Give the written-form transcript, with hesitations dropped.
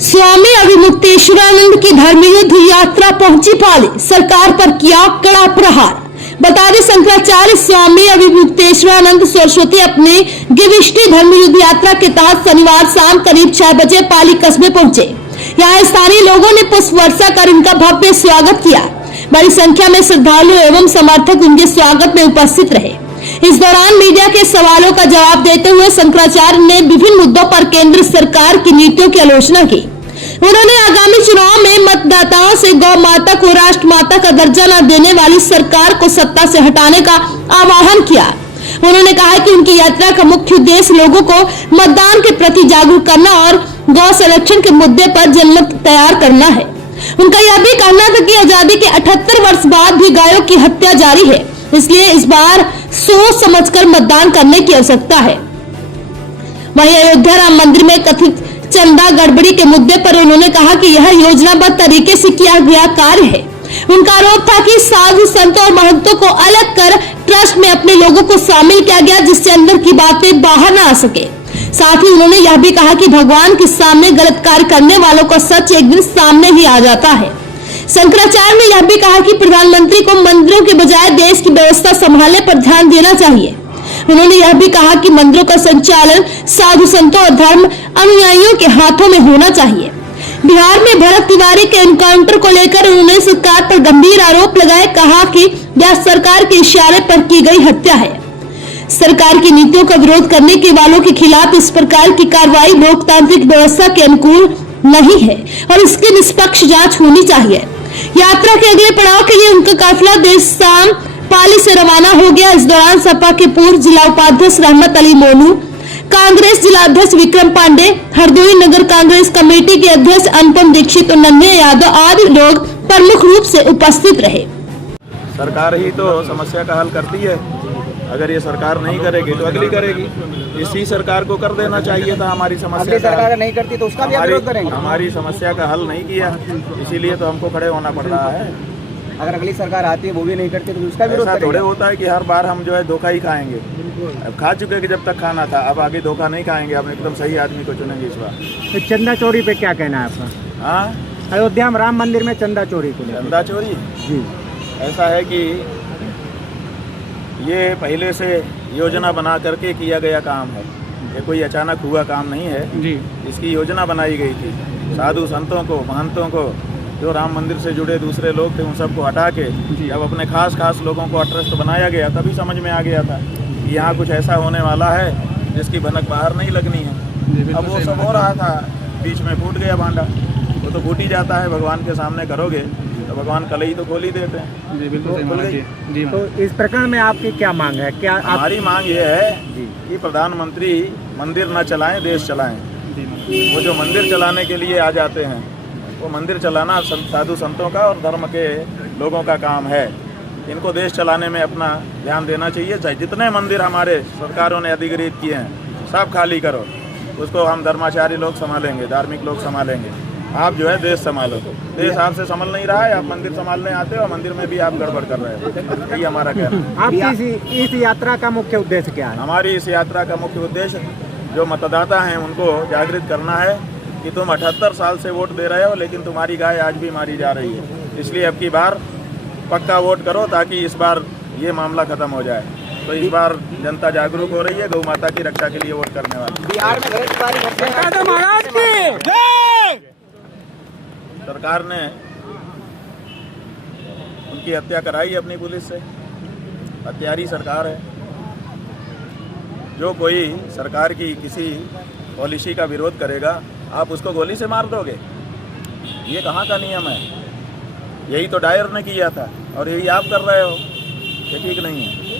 स्वामी अभिमुक्तेश्वरानंद की धर्मयुद्ध यात्रा पहुंची पाली, सरकार पर किया कड़ा प्रहार। बता दें, शंकराचार्य स्वामी अभिमुक्तेश्वरानंद सरस्वती अपने गिविष्टि धर्मयुद्ध यात्रा के तहत शनिवार शाम करीब 6 बजे पाली कस्बे पहुंचे। यहां स्थानीय लोगों ने पुष्प वर्षा कर इनका भव्य स्वागत किया। बड़ी संख्या में श्रद्धालु एवं समर्थक उनके स्वागत में उपस्थित रहे। इस दौरान मीडिया के सवालों का जवाब देते हुए शंकराचार्य ने विभिन्न मुद्दों पर केंद्र सरकार की नीतियों की आलोचना की। उन्होंने आगामी चुनाव में मतदाताओं से गौ माता को राष्ट्र माता का दर्जा न देने वाली सरकार को सत्ता से हटाने का आह्वान किया। उन्होंने कहा कि उनकी यात्रा का मुख्य उद्देश्य लोगों को मतदान के प्रति जागरूक करना और गौ संरक्षण के मुद्दे पर जनमत तैयार करना है। उनका यह भी कहना था कि आजादी के 78 वर्ष बाद भी गायों की हत्या जारी है, इसलिए इस बार सोच समझकर मतदान करने की आवश्यकता है। वहीं अयोध्या राम मंदिर में कथित चंदा गड़बड़ी के मुद्दे पर उन्होंने कहा कि यह योजनाबद्ध तरीके से किया गया कार्य है। उनका आरोप था कि साधु संतों और महंतों को अलग कर ट्रस्ट में अपने लोगों को शामिल किया गया, जिससे अंदर की बातें बाहर न आ सके। साथ ही उन्होंने यह भी कहा कि भगवान के सामने गलत कार्य करने वालों का सच एक दिन सामने ही आ जाता है। शंकराचार्य ने यह भी कहा कि प्रधानमंत्री को मंदिरों के बजाय देश की व्यवस्था संभालने पर ध्यान देना चाहिए। उन्होंने यह भी कहा कि मंदिरों का संचालन साधु संतों और धर्म अनुयायियों के हाथों में होना चाहिए। बिहार में भरत तिवारी के एनकाउंटर को लेकर उन्होंने सरकार पर गंभीर आरोप लगाए। कहा कि यह सरकार के इशारे पर की गई हत्या है। सरकार की नीतियों का विरोध करने के वालों के खिलाफ इस प्रकार की कार्रवाई लोकतांत्रिक व्यवस्था के अनुकूल नहीं है और इसकी निष्पक्ष जांच होनी चाहिए। यात्रा के अगले पड़ाव के लिए उनका काफिला देर शाम पाली से रवाना हो गया। इस दौरान सपा के पूर्व जिला उपाध्यक्ष रहमत अली मोनू, कांग्रेस जिला अध्यक्ष विक्रम पांडे, हरदोई नगर कांग्रेस कमेटी के अध्यक्ष अनुपम दीक्षित और नन्हे यादव आदि लोग प्रमुख रूप से उपस्थित रहे। सरकार ही तो समस्या का हल करती है। अगर ये सरकार नहीं करेगी तो अगली करेगी। इसी सरकार को कर देना चाहिए था। हमारी समस्या सरकार नहीं करती तो उसका भी विरोध करेंगे। हमारी समस्या का हल नहीं किया, इसीलिए तो हमको खड़े होना पड़ रहा है। अगर अगली सरकार आती है वो भी नहीं करती तो उसका विरोध करेंगे। थोड़े होता है कि हर बार हम जो है धोखा ही खाएंगे। अब खा चुके कि जब तक खाना था, अब आगे धोखा नहीं खाएंगे। हम एकदम सही आदमी को चुनेंगे इस बार। तो चंदा चोरी पे क्या कहना है आपका? हाँ, अयोध्या में राम मंदिर में चंदा चोरी को चंदा चोरी जी ऐसा है कि ये पहले से योजना बना करके किया गया काम है। ये कोई अचानक हुआ काम नहीं है जी। इसकी योजना बनाई गई थी। साधु संतों को, महंतों को, जो राम मंदिर से जुड़े दूसरे लोग थे, उन सबको हटा के जब अपने खास लोगों को ट्रस्ट बनाया गया, तभी समझ में आ गया था कि यहाँ कुछ ऐसा होने वाला है जिसकी भनक बाहर नहीं लगनी है। अब वो सब हो रहा था, बीच में फूट गया भांडा। वो तो फूट ही जाता है। भगवान के सामने करोगे तो भगवान कल ही तो खोल ही देते हैं। जी बिल्कुल जी। तो इस प्रकरण में आपकी क्या मांग है? क्या हमारी मांग ये है कि प्रधानमंत्री मंदिर न चलाएं, देश चलाएं। वो जो मंदिर चलाने के लिए आ जाते हैं, वो मंदिर चलाना साधु संतों का और धर्म के लोगों का काम है। इनको देश चलाने में अपना ध्यान देना चाहिए। चाहे जितने मंदिर हमारे सरकारों ने अधिग्रहित किए हैं सब खाली करो, उसको हम धर्माचार्य लोग संभालेंगे, धार्मिक लोग संभालेंगे। आप जो है देश संभालो। देश आपसे संभल नहीं रहा है, आप मंदिर संभालने आते हो, मंदिर में भी आप गड़बड़ कर रहे हो। यही हमारा कहना है। आपकी इस यात्रा का मुख्य उद्देश्य क्या है? हमारी इस यात्रा का मुख्य उद्देश्य जो मतदाता हैं उनको जागृत करना है कि तुम 78 साल से वोट दे रहे हो, लेकिन तुम्हारी गाय आज भी मारी जा रही है। इसलिए अब की बार पक्का वोट करो ताकि इस बार ये मामला खत्म हो जाए। तो इस बार जनता जागरूक हो रही है, गौ माता की रक्षा के लिए वोट करने वाली। बिहार में सरकार ने उनकी हत्या कराई अपनी पुलिस से। हत्यारी सरकार है। जो कोई सरकार की किसी पॉलिसी का विरोध करेगा, आप उसको गोली से मार दोगे? ये कहाँ का नियम है? यही तो डायर ने किया था और यही आप कर रहे हो। ये ठीक नहीं है।